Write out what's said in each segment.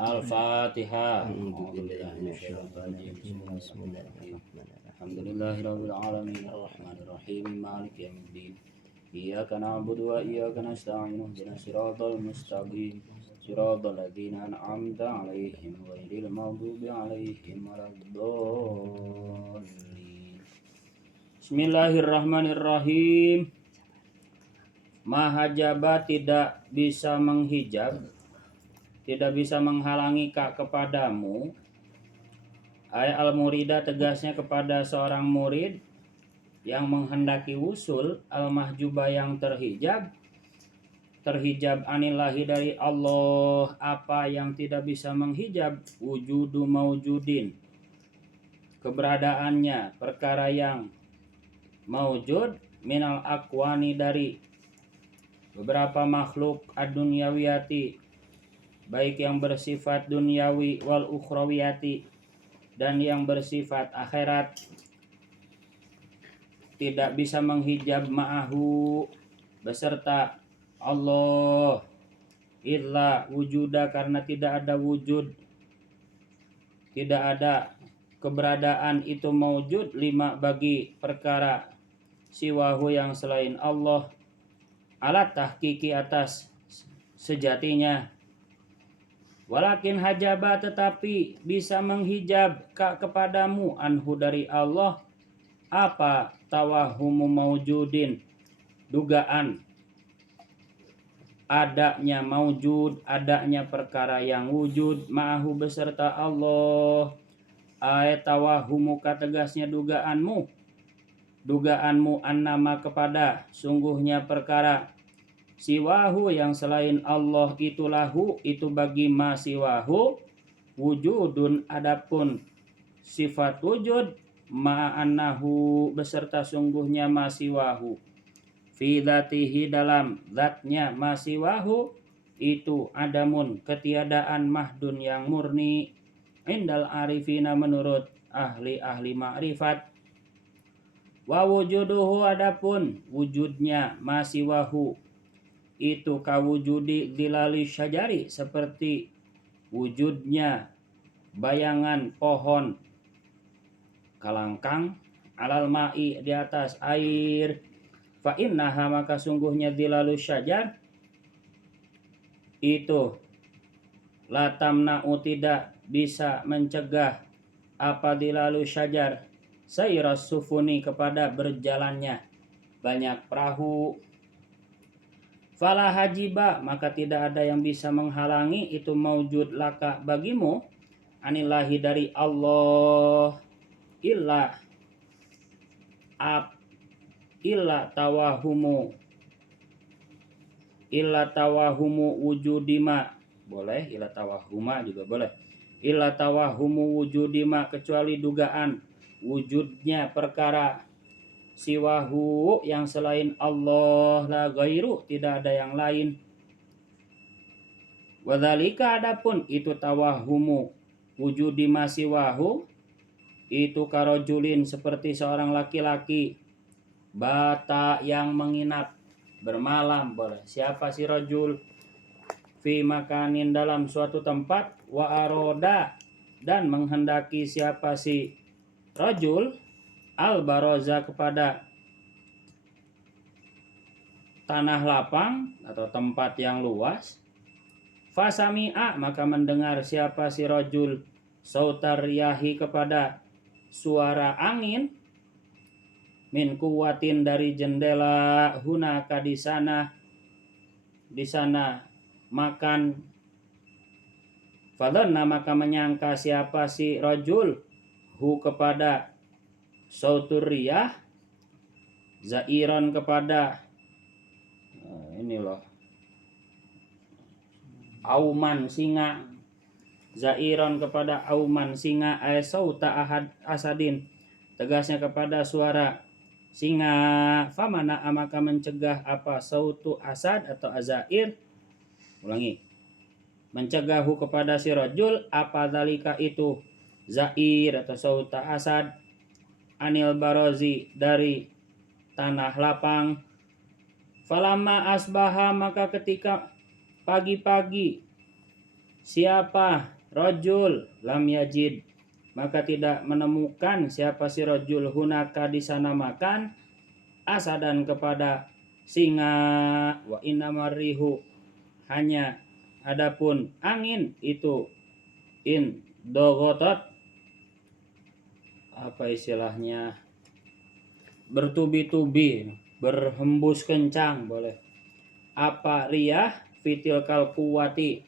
Al-Fatihah. Bismillahirrahmanirrahim. Alhamdulillahirabbil alamin arrahmanir rahim maliki yaumiddin. Iyyaka na'budu wa iyyaka nasta'in ihdinas siratal mustaqim. Siratal ladzina an'amta 'alaihim ghairil maghdubi 'alaihim waladdallin. Bismillahirrahmanirrahim. Mahajaba tidak bisa menghijab, tidak bisa menghalangi kepadamu. Ay al-murida tegasnya kepada seorang murid yang menghendaki wusul, al-mahjuba yang terhijab anillahi dari Allah, apa yang tidak bisa menghijab, wujudu maujudin, keberadaannya perkara yang maujud, minal akwani dari beberapa makhluk ad-dunyawiyati, baik yang bersifat duniawi, wal ukhrawiyati, dan yang bersifat akhirat, tidak bisa menghijab ma'ahu beserta Allah, illa wujuda, karena tidak ada wujud, tidak ada keberadaan itu maujud, lima bagi perkara siwahu yang selain Allah, alat tahqiqi atas sejatinya. Walakin hajaba tetapi bisa menghijab kepadamu anhu dari Allah, apa tawahumu maujudin, dugaan adanya maujud, adanya perkara yang wujud, ma'ahu beserta Allah. Ayat tawahumu tegasnya dugaanmu annama kepada sungguhnya perkara siwahu yang selain Allah, itu lahu itu bagi ma siwahu wujudun, adapun sifat wujud, ma'annahu beserta sungguhnya ma siwahu, fi dzatihi dalam zatnya ma siwahu itu adamun ketiadaan mahdun yang murni, indal arifina menurut ahli ma'rifat. Wa wujuduhu adapun wujudnya ma siwahu itu kawujudi dilali syajari, seperti wujudnya bayangan pohon kalangkang, alal ma'i di atas air. Fa innaha maka sungguhnya dilalu syajar itu latamna'u tidak bisa mencegah apa dilalu syajar sayras sufuni kepada berjalannya banyak perahu. Fala hajiba maka tidak ada yang bisa menghalangi itu maujud laka bagimu anillahi dari Allah, illa tawahumu wujudima, boleh illa tawahuma juga boleh, illa tawahumu wujudima kecuali dugaan wujudnya perkara siwahu yang selain Allah, la ghairu tidak ada yang lain. Wadzalika adapun itu tawahumu wujudima siwahu itu karojulin seperti seorang laki-laki, bata yang menginap bermalam, boleh siapa si rojul, fi makanin dalam suatu tempat, wa aroda dan menghendaki siapa si rojul, al baroza kepada tanah lapang atau tempat yang luas, fasami'a maka mendengar siapa si rojul, sautar yahi kepada suara angin, min kuwatin dari jendela, hunaka di sana makan, fadhanna maka menyangka siapa si rajul hu kepada sautur riyah, zairon kepada ini loh auman singa, zairon kepada auman singa, sauta ahad asadin tegasnya kepada suara singa, famana maka mencegah apa sautu asad atau azair, ulangi, mencegahu kepada si rajul apa dalika itu zair atau sauta asad, anil barozi dari tanah lapang. Falamma asbaha maka ketika pagi-pagi siapa rajul lam yajid, maka tidak menemukan siapa si rajul hunaka di sana makan asadan kepada singa, wa inamarihu hanya adapun angin itu in dogotot, apa istilahnya, bertubi-tubi, berhembus kencang boleh, apa riyah fitil kalkuwati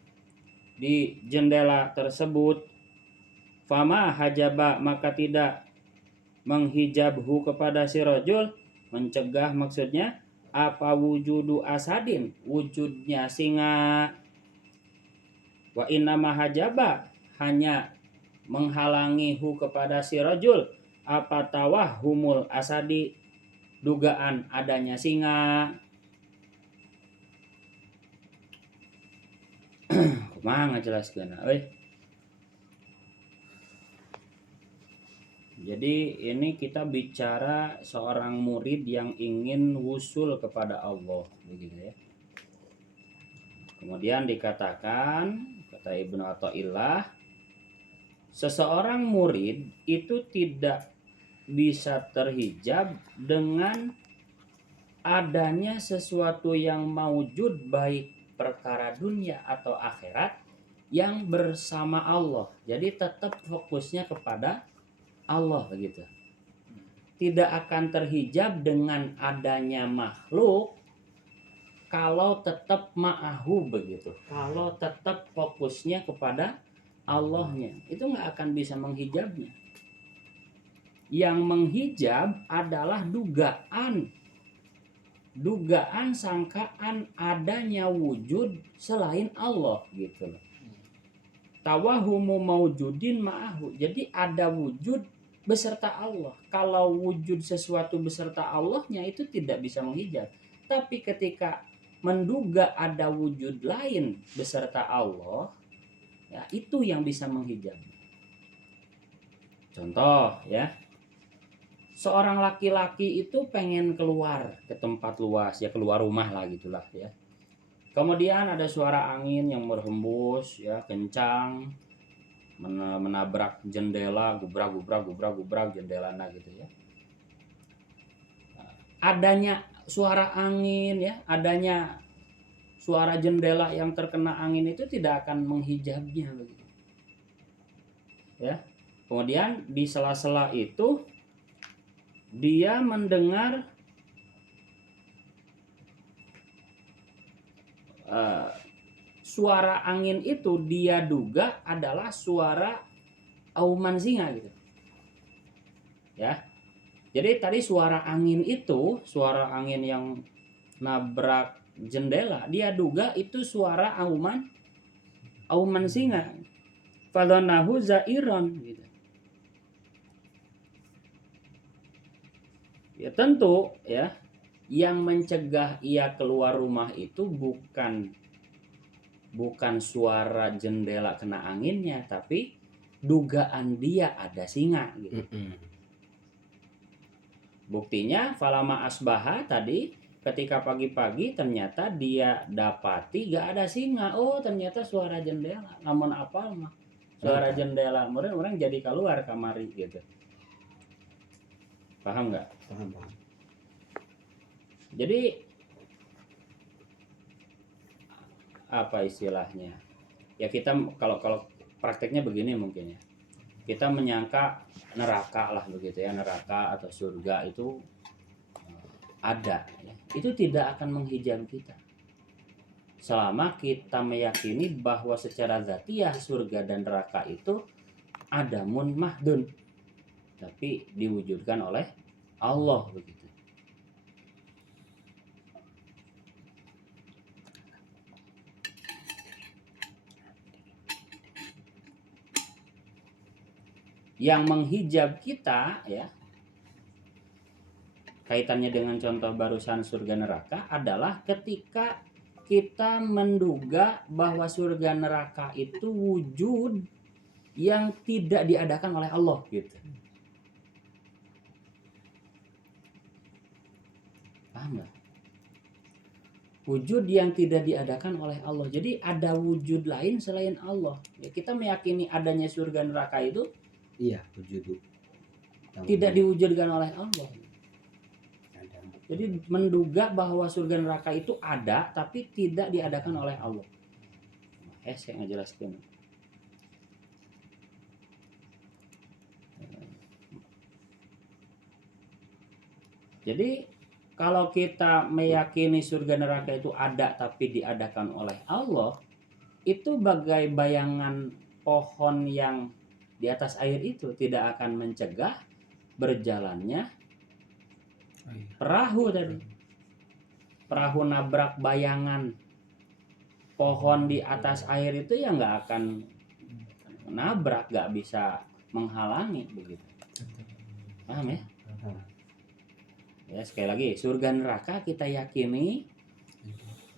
di jendela tersebut, fama hajaba maka tidak menghijabhu kepada si rajul, mencegah maksudnya apa wujudu asadin, wujudnya singa, wa inama hajaba hanya menghalangi hu kepada si rajul apa tawahumul asadi, dugaan adanya singa. Kumaha ngajelaskeun euy. Jadi ini kita bicara seorang murid yang ingin wusul kepada Allah begitu ya. Kemudian dikatakan kata Ibnu Athaillah, seseorang murid itu tidak bisa terhijab dengan adanya sesuatu yang maujud baik perkara dunia atau akhirat yang bersama Allah. Jadi tetap fokusnya kepada Allah begitu. Tidak akan terhijab dengan adanya makhluk kalau tetap ma'ahu begitu. Kalau tetap fokusnya kepada Allahnya, itu nggak akan bisa menghijabnya. Yang menghijab adalah dugaan sangkaan adanya wujud selain Allah gitu loh. Tawahumu maujudin ma'ahu. Jadi ada wujud beserta Allah. Kalau wujud sesuatu beserta Allahnya itu tidak bisa menghijab. Tapi ketika menduga ada wujud lain beserta Allah, ya itu yang bisa menghijab. Contoh ya, seorang laki-laki itu pengen keluar ke tempat luas ya, keluar rumah lah gitulah ya. Kemudian ada suara angin yang berhembus ya kencang, menabrak jendela, gubrak jendelana gitu ya. Adanya suara angin ya, adanya suara jendela yang terkena angin itu tidak akan menghijabnya begitu. Ya. Kemudian di sela-sela itu dia mendengar suara angin itu dia duga adalah suara auman singa gitu. Ya. Jadi tadi suara angin itu, suara angin yang nabrak jendela, dia duga itu suara auman singa. Fadhanahu zairon gitu. Ya tentu ya, yang mencegah ia keluar rumah itu bukan suara jendela kena anginnya, tapi dugaan dia ada singa gitu. Buktinya falama asbaha tadi, ketika pagi-pagi ternyata dia dapati gak ada singa. Oh ternyata suara jendela. Namun apa mah suara jendela, orang jadi keluar kamari gitu. Paham nggak? Paham. Jadi apa istilahnya? Ya kita kalau prakteknya begini mungkin ya. Kita menyangka neraka lah begitu ya, neraka atau surga itu ada ya. Itu tidak akan menghijab kita. Selama kita meyakini bahwa secara zatiah surga dan neraka itu adamun mahdun, tapi diwujudkan oleh Allah begitu. Yang menghijab kita ya, kaitannya dengan contoh barusan surga neraka adalah ketika kita menduga bahwa surga neraka itu wujud yang tidak diadakan oleh Allah gitu. Paham nggak? wujud yang tidak diadakan oleh Allah. Jadi ada wujud lain selain Allah. Ya, kita meyakini adanya surga neraka itu Iya, wujud. tidak diwujudkan oleh Allah. Ada. Jadi menduga bahwa surga neraka itu ada tapi tidak diadakan oleh Allah. Saya ngejelaskan. Jadi kalau kita meyakini surga neraka itu ada tapi diadakan oleh Allah, itu bagai bayangan pohon yang di atas air itu tidak akan mencegah berjalannya perahu tadi. Perahu nabrak bayangan pohon di atas air itu ya nggak akan nabrak, nggak bisa menghalangi begitu. Paham ya? Ya sekali lagi, surga neraka kita yakini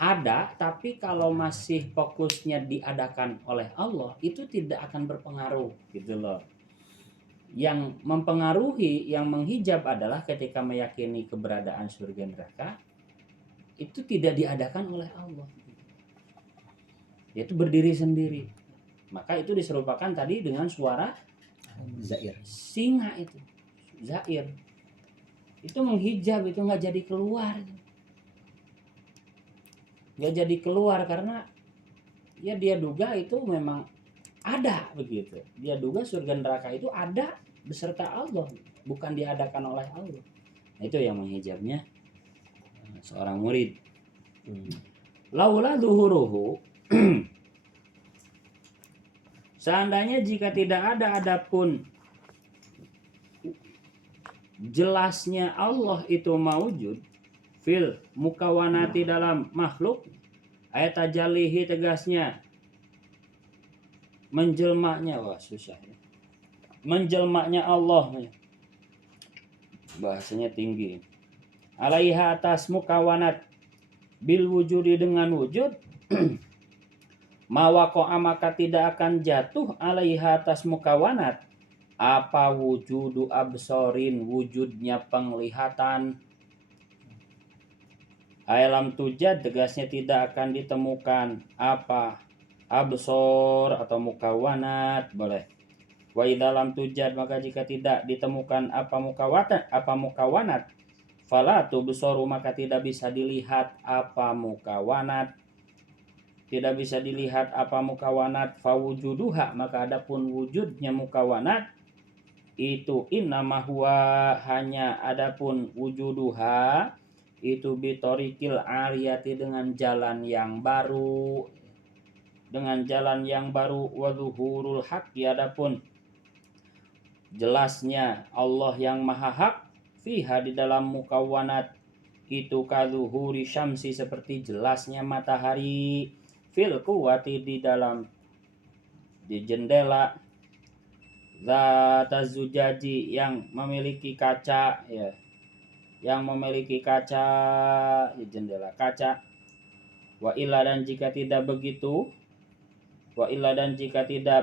ada, tapi kalau masih fokusnya diadakan oleh Allah itu tidak akan berpengaruh gitu loh. Yang mempengaruhi, yang menghijab adalah ketika meyakini keberadaan surga neraka itu tidak diadakan oleh Allah, yaitu berdiri sendiri. Maka itu diserupakan tadi dengan suara Zair. singa itu, zair. Itu menghijab, itu nggak jadi keluar, karena ya dia duga itu memang ada begitu. Dia duga surga neraka itu ada beserta Allah, bukan diadakan oleh Allah. Nah, itu yang menghijabnya seorang murid. Laula zuhuruhu seandainya jika tidak ada adapun jelasnya Allah itu maujud fil mukawanati dalam makhluk, ayat tajalihi tegasnya menjelmaknya, wah susah ya, menjelmaknya Allah, bahasanya tinggi, alaiha atas mukawanat bil wujudi dengan wujud mawako'a maka tidak akan jatuh alaiha atas mukawanat apa wujudu absorin wujudnya penglihatan, alam tujad tegasnya tidak akan ditemukan apa absor atau mukawanat boleh. Wa idalam tujad maka jika tidak ditemukan apa mukawanat fala tubsoru maka tidak bisa dilihat apa mukawanat, tidak bisa dilihat apa mukawanat. Fawujuduha maka adapun wujudnya mukawanat itu innama huwa hanya adapun wujuduha itu bitorikil ariyati dengan jalan yang baru, wadzuhurul haqqi adapun jelasnya Allah yang maha hak fiha di dalam mukawanat itu kadzuhuri syamsi seperti jelasnya matahari fil quwati di jendela zat zujaji yang memiliki kaca ya, di jendela kaca. Wa illa dan jika tidak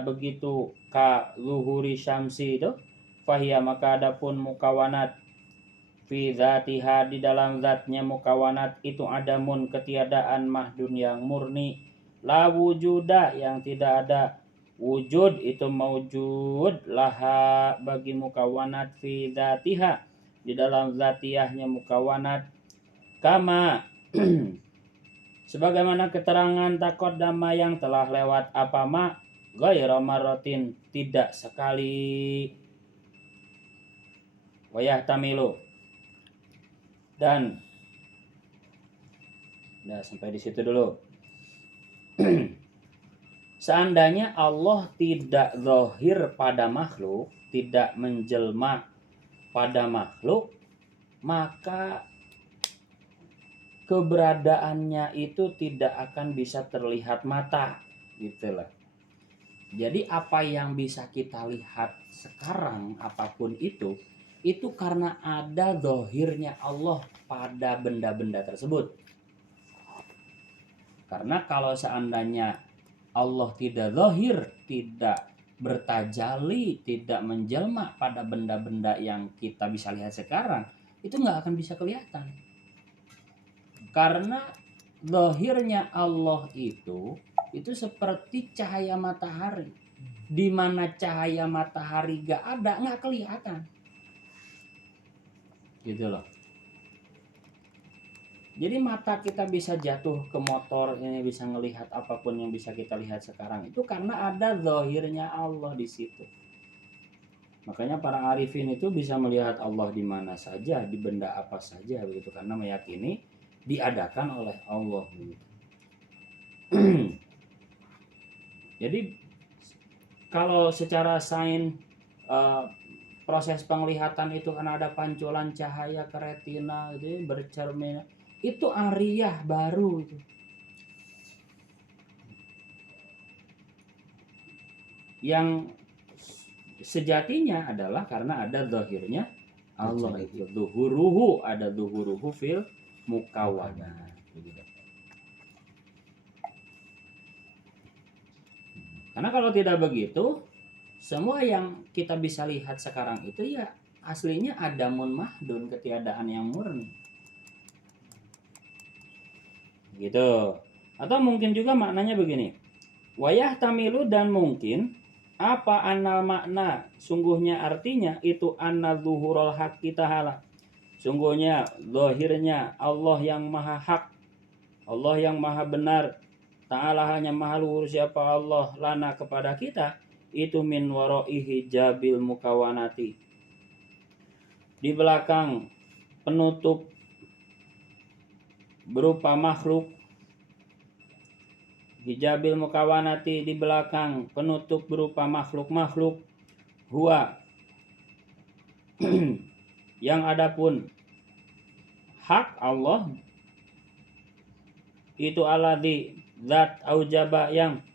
begitu ka zuhuri syamsi itu fahia maka adapun mukawanat fi zatiha di dalam zatnya mukawanat itu adamun ketiadaan mahdun yang murni, la wujuda yang tidak ada wujud itu maujud laha bagi mukawanat fi zatiha di dalam zatiyahnya mukawanat kama sebagaimana keterangan taqaddama yang telah lewat apa ma ghairu marratin tidak sekali wayah tamilu dan udah sampai di situ dulu. Seandainya Allah tidak zahir pada makhluk, tidak menjelma pada makhluk, maka keberadaannya itu tidak akan bisa terlihat mata, gitulah. Jadi apa yang bisa kita lihat sekarang apapun itu karena ada zahirnya Allah pada benda-benda tersebut. Karena kalau seandainya Allah tidak zahir, tidak bertajali, tidak menjelma pada benda-benda yang kita bisa lihat sekarang, itu nggak akan bisa kelihatan. Karena zahirnya Allah itu seperti cahaya matahari. Di mana cahaya matahari gak ada, nggak kelihatan. Gitu loh. Jadi mata kita bisa jatuh ke motor, ini bisa ngelihat apapun yang bisa kita lihat sekarang itu karena ada zahirnya Allah di situ. Makanya para arifin itu bisa melihat Allah di mana saja, di benda apa saja begitu, karena meyakini diadakan oleh Allah begitu. Jadi kalau secara sains proses penglihatan itu kan ada panculan cahaya ke retina gitu, bercermin, itu ariyah baru itu. Yang sejatinya adalah karena ada zahirnya Allah itu. Zuhuruhu, ada zuhuruhu fil mukawana. Karena kalau tidak begitu, semua yang kita bisa lihat sekarang itu ya aslinya adamun mahdun, ketiadaan yang murni. Gitu. Atau mungkin juga maknanya begini. Wayah tamilu, dan mungkin apa anal makna, sungguhnya artinya itu anna zuhurul haqqi ta'ala. Sungguhnya zahirnya Allah yang maha hak, Allah yang maha benar, ta'ala hanya maha luhur siapa Allah, lana kepada kita, itu min waraihi jabil mukawanati, di belakang penutup berupa makhluk, hijabil mukawanati, di belakang penutup berupa makhluk-makhluk, huwa yang adapun hak Allah itu alladzi zat aujaba, yang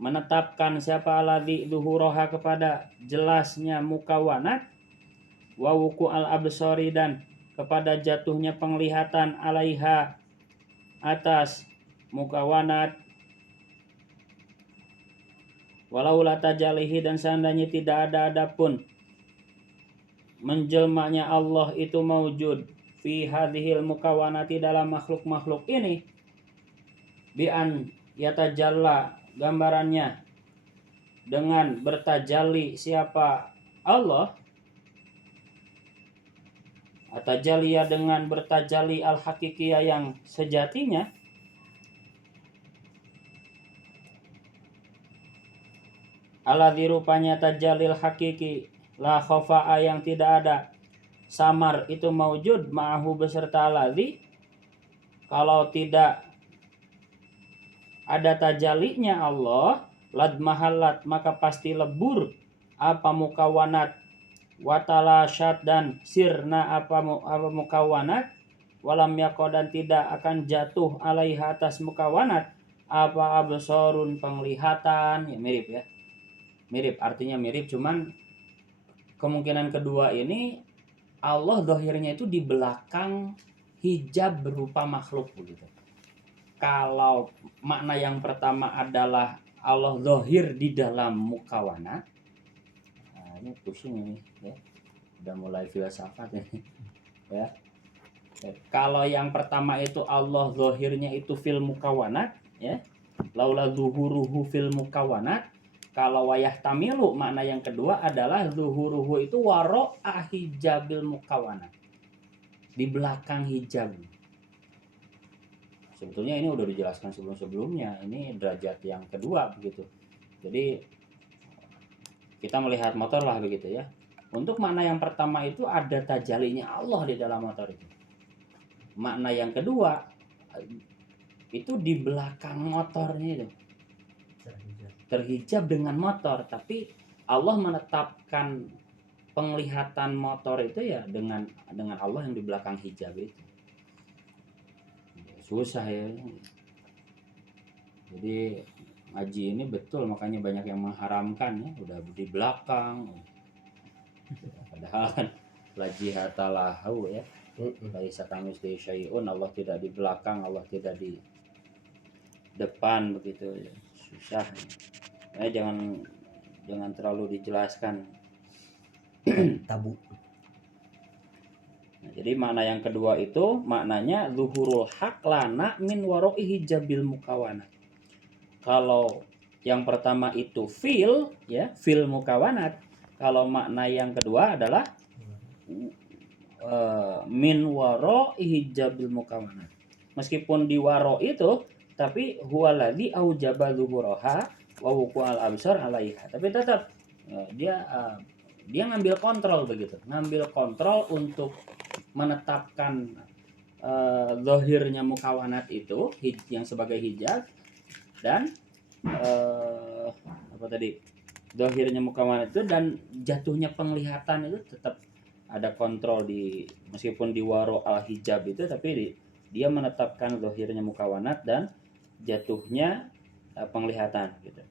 menetapkan siapa alladzi zuhuraha, kepada jelasnya mukawanat, wa wuku al absori, dan kepada jatuhnya penglihatan, alaiha atas mukawanat, walau la tajalihi, dan seandainya tidak ada adapun menjelmanya Allah itu maujud fi hadhil mukawanati, dalam makhluk-makhluk ini, bi an yatajalla, gambarannya dengan bertajalli siapa Allah, atajalliya dengan bertajalli al hakikiyah yang sejatinya, alladzi rupanya tajalil hakiki la khafa'a, yang tidak ada samar itu maujud, ma'ahu beserta alladzi, kalau tidak ada tajalinya Allah, lad mahallat, maka pasti lebur apa mukawanat, watalashat, dan sirna apa mukawanat, walam yakodan tidak akan jatuh alaiha atas mukawanat, apa absorun penglihatan, ya mirip ya. Mirip, artinya mirip, cuman kemungkinan kedua ini Allah zahirnya itu di belakang hijab berupa makhluk begitu. Kalau makna yang pertama adalah Allah zahir di dalam mukawana, nah, ini pusing ini ya, udah mulai filsafat ini ya. Kalau yang pertama itu Allah zahirnya itu fil mukawanat ya, laula zuhuruhu fil mukawanat. Kalau wayah tamilu, makna yang kedua adalah zuhuruhu itu waro hijabil mukawanat, di belakang hijab. Sebetulnya ini udah dijelaskan sebelum-sebelumnya, ini derajat yang kedua begitu. Jadi kita melihat motor lah begitu ya. Untuk makna yang pertama itu ada tajalinya Allah di dalam motor itu. Makna yang kedua itu di belakang motornya itu terhijab dengan motor, tapi Allah menetapkan penglihatan motor itu ya dengan Allah yang di belakang hijab itu. Susah ya. Jadi ngaji ini betul, makanya banyak yang mengharamkan ya, udah di belakang. Padahal kan la jihata lahu ya. Laisa kamitslihi syai'un, Allah tidak di belakang, Allah tidak di depan begitu ya. Susah. Jangan terlalu dijelaskan. Tabu. Nah, jadi makna yang kedua itu maknanya zuhurul haq lana min waro'i hijabil mukawanat. Kalau yang pertama itu fil ya, fil mukawanat. Kalau makna yang kedua adalah min waro'i hijabil mukawanat. Meskipun di waro itu tapi huwaladzi aujaba zuhuraha wa wuqu'al absar alaiha. Tapi tetap dia ngambil kontrol begitu. Ngambil kontrol untuk menetapkan zahirnya mukawanat itu yang sebagai hijab dan apa tadi? Zahirnya mukawanat itu dan jatuhnya penglihatan itu tetap ada kontrol di meskipun di waro al hijab itu tapi dia menetapkan zahirnya mukawanat dan jatuhnya penglihatan gitu.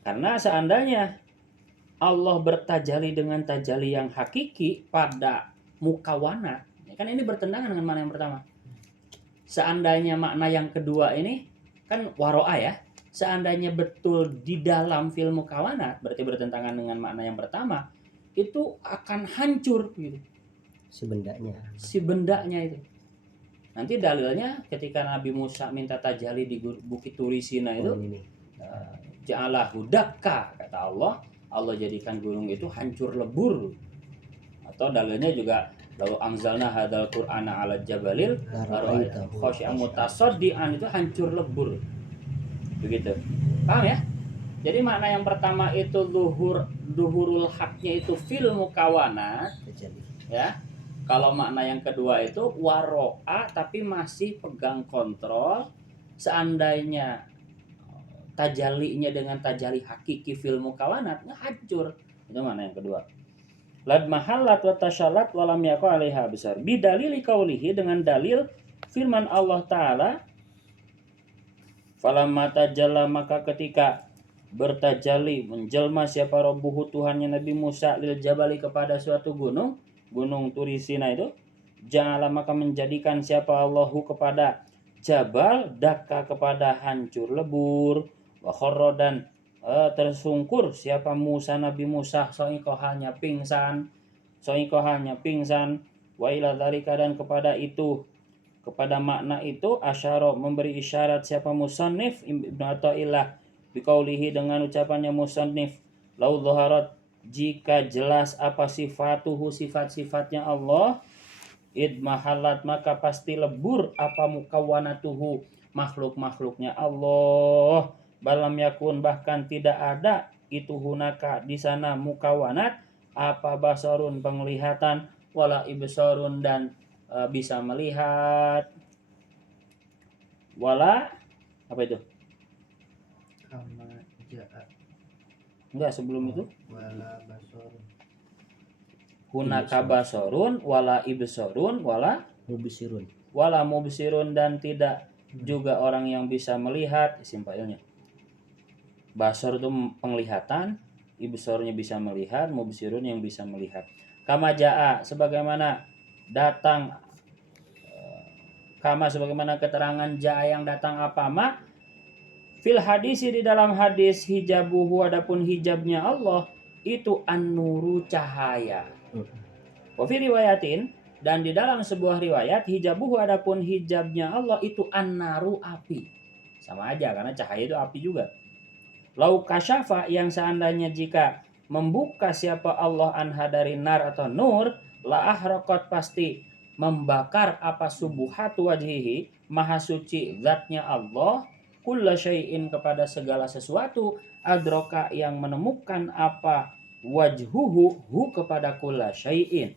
Karena seandainya Allah bertajali dengan tajali yang hakiki pada mukawanat, kan ini bertentangan dengan makna yang pertama. Seandainya makna yang kedua ini kan waro'a ya. Seandainya betul di dalam fil mukawanat berarti bertentangan dengan makna yang pertama, itu akan hancur gitu. Si bendanya itu. Nanti dalilnya ketika Nabi Musa minta tajali di Bukit Turisina itu, ja'alahu dakka kata Allah, Allah jadikan gunung itu hancur lebur. Atau dalilnya juga lalu anzalna hadzal qur'ana 'ala jabalil khashi'an mutasaddian itu hancur lebur. Begitu. Paham ya? Jadi makna yang pertama itu zuhurul haknya itu fil mukawanat. Ya. Kalau makna yang kedua itu waro'a tapi masih pegang kontrol. Seandainya tajalinya dengan tajali hakiki fil mukawanat hancur. Itu makna yang kedua. Lad mahallat wa tashallat wa lam yakun 'alaiha besar. Bidalili qaulihi dengan dalil firman Allah taala falamma tajalla maka ketika bertajali menjelma siapa rabbuhu Tuhannya Nabi Musa lil jabali kepada suatu gunung Turisina itu ja'ala maka menjadikan siapa Allahu kepada jabal dakka kepada hancur lebur wa kharra dan tersungkur siapa Musa Nabi Musa soikohanya pingsan wa ila dzalika dan kepada itu kepada makna itu asyara memberi isyarat siapa musannif Ibnu Athaillah biqaulihi dengan ucapannya musannif lau dhaharat jika jelas apa sifatuhu sifat-sifatnya Allah idmahalat maka pasti lebur apa mukawanatuhu makhluk-makhluknya Allah balam yakun bahkan tidak ada itu hunaka di sana mukawanat apa basarun penglihatan wala ibsarun dan bisa melihat wala apa itu enggak sebelum itu wala basarun hunaka basarun wala ibsarun wala mubsirun dan tidak juga orang yang bisa melihat isim fa'ilnya basar itu penglihatan ibsarnya bisa melihat mubsirun yang bisa melihat kama jaa sebagaimana datang kama sebagaimana keterangan jaa yang datang apa ma fil hadis di dalam hadis hijabuhu adapun hijabnya Allah itu an-nuru cahaya. Wa fi riwayatin dan di dalam sebuah riwayat hijabuhu adapun hijabnya Allah itu an-naru api. Sama aja karena cahaya itu api juga. Lau kasyafa yang seandainya jika membuka siapa Allah anha dari nar atau nur la ahraqat pasti membakar apa subuhatu wajhihi maha suci zatnya Allah kulla syai'in kepada segala sesuatu adroka yang menemukan apa wajhuhu hu kepada kulla syai'in.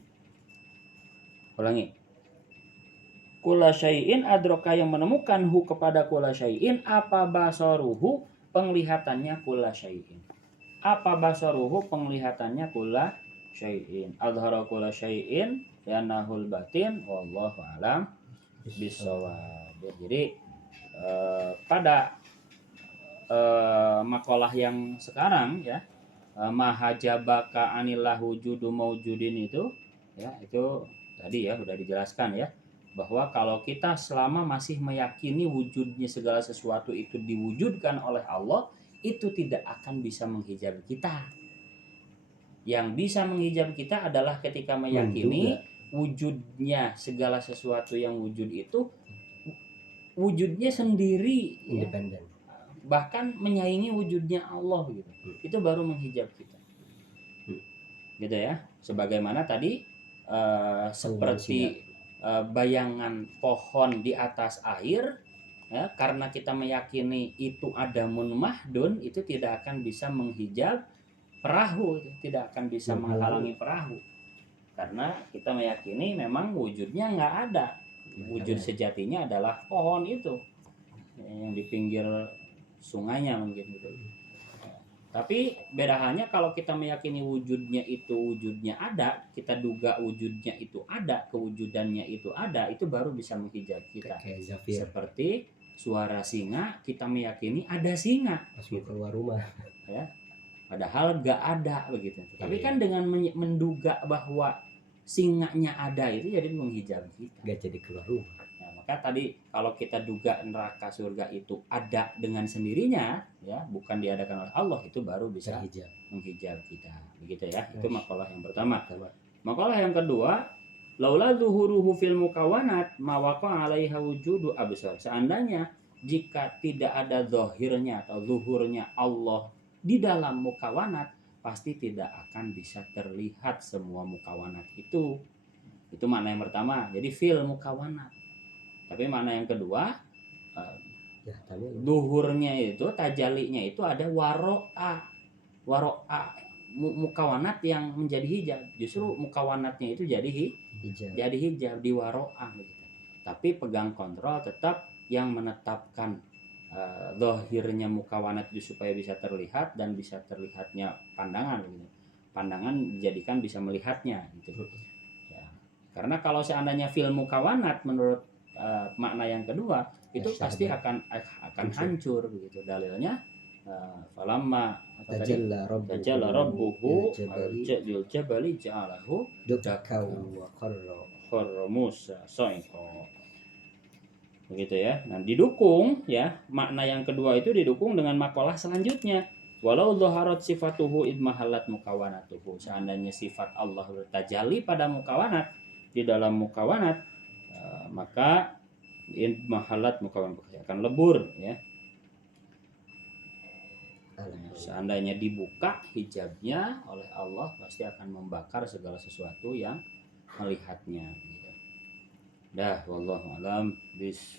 Ulangi. Kulla syai'in adroka yang menemukan hu kepada kulla syai'in apa basaruhu penglihatannya kulla syai'in. Apa basaruhu penglihatannya kulla syai'in. Adhara kulla syai'in yanahul batin wallahu alam bisawab. Jadi pada makalah yang sekarang ya mahajabaka anillahu wujudu maujudin itu ya itu tadi ya sudah dijelaskan ya bahwa kalau kita selama masih meyakini wujudnya segala sesuatu itu diwujudkan oleh Allah itu tidak akan bisa menghijab kita Yang bisa menghijab kita adalah ketika meyakini Menduga. wujudnya segala sesuatu yang wujud itu wujudnya sendiri ya, Independen. bahkan menyaingi wujudnya Allah gitu. Itu baru menghijab kita. Gitu ya. Sebagaimana tadi seperti bayangan pohon di atas air ya, karena kita meyakini itu ada mahdun, itu tidak akan bisa menghijab perahu, itu tidak akan bisa menghalangi perahu karena kita meyakini memang wujudnya nggak ada. Wujud sejatinya adalah pohon itu yang di pinggir sungainya mungkin gitu. Tapi beda halnya kalau kita meyakini wujudnya ada, kita duga wujudnya itu ada, kewujudannya itu ada, itu baru bisa menghijab kita. Seperti suara singa, kita meyakini ada singa pas mau keluar rumah ya. Padahal gak ada begitu. Tapi kan dengan menduga bahwa singanya ada itu jadi menghijab kita. gak jadi keluar rumah. Nah, maka tadi kalau kita duga neraka surga itu ada dengan sendirinya ya, bukan diadakan oleh Allah, itu baru bisa menghijab kita. Begitu ya. Itu makalah yang pertama. Makalah yang kedua, laula zuhuruhu fil mukawanat ma waqa 'alaiha wujudu absar. Seandainya jika tidak ada zahirnya atau zuhurnya Allah di dalam mukawanat, pasti tidak akan bisa terlihat semua mukawanat itu. Itu makna yang pertama. Jadi fil mukawanat. Tapi makna yang kedua, zuhurnya itu, tajalinya itu ada waro'a mukawanat yang menjadi hijab. Justru mukawanatnya itu jadi hijab di waro'a gitu. Tapi pegang kontrol tetap yang menetapkan zahirnya mukawanat itu supaya bisa terlihat dan bisa terlihatnya pandangan gitu. Pandangan dijadikan bisa melihatnya gitu. Ya. Karena kalau seandainya fil mukawanat menurut makna yang kedua itu pasti akan hancur begitu. Dalilnya falamma tajalla rabbuhu al jabali ja'alahu dakau wa kharra Musa sa'iqa. Begitu ya. Nah, didukung ya, makna yang kedua itu didukung dengan makalah selanjutnya. Walau dhaharat sifatuhu idmahalat mukawanatuhu. Seandainya sifat Allah bertajalli pada mukawanat, di dalam mukawanat, maka idmahalat mukawanat akan lebur ya. Seandainya dibuka hijabnya oleh Allah, pasti akan membakar segala sesuatu yang melihatnya gitu. Dah, wallahu alam bis